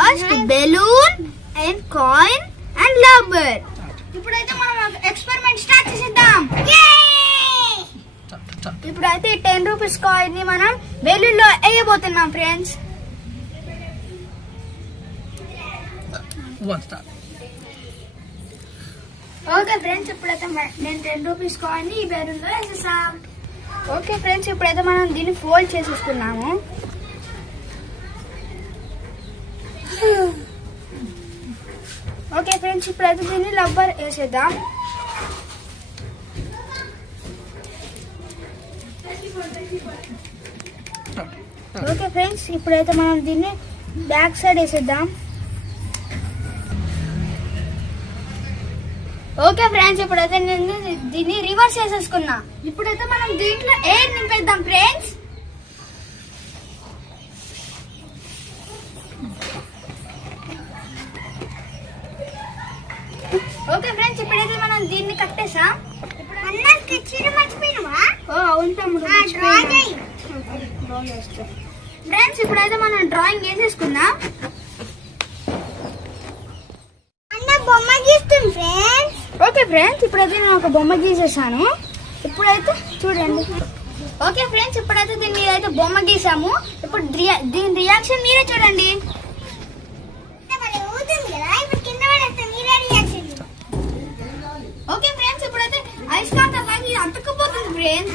First balloon and coin and rubber. ఇప్పుడైతే మనం experiment start చేసేద్దాం. ఇప్పుడైతే 10 రూపీస్ కాయిన్ ని మనం బెలూన్ లో వేయబోతున్నాం ఫ్రెండ్స్. ఓకే ఫ్రెండ్స్, ఇప్పుడైతే నేను 10 రూపీస్ కాయిన్ ని ఈ బెలూన్ లో వేసేసాం. ఓకే ఫ్రెండ్స్, ఇప్పుడైతే మనం దీన్ని ఫోల్డ్ చేసేసుకున్నాము. ఓకే ఫ్రెండ్స్, ఇప్పుడైతే దీన్ని రబ్బర్ వేసేద్దాం. ఓకే ఫ్రెండ్స్, ఇప్పుడైతే మనం దీన్ని బ్యాక్ సైడ్ వేసేద్దాం. ఓకే ఫ్రెండ్స్, ఇప్పుడైతే నేను దీన్ని రివర్స్ చేసేసుకున్నా. ఇప్పుడైతే మనం దీంట్లో ఎయిర్ నింపేద్దాం ఫ్రెండ్స్. ఓకే ఫ్రెండ్స్, ఇప్పుడైతే మనం దీన్ని కట్టేసాం. అవును తమ్ముడు, ఫ్రెండ్స్ ఇప్పుడైతే మనం డ్రాయింగ్ వేసేసుకుందాం. బొమ్మ గీస్తుంది ఫ్రెండ్స్. ఓకే ఫ్రెండ్స్, ఇప్పుడైతే నేను ఒక బొమ్మ గీసేసాను. ఇప్పుడైతే చూడండి. ఓకే ఫ్రెండ్స్, ఇప్పుడైతే దీని మీద అయితే బొమ్మ గీసాము. ఇప్పుడు దీని రియాక్షన్ మీరే చూడండి. ఓకే ఫ్రెండ్స్, ఇప్పుడైతే ఐస్ కాంతం లాగా అతుక్కుపోతుంది ఫ్రెండ్స్.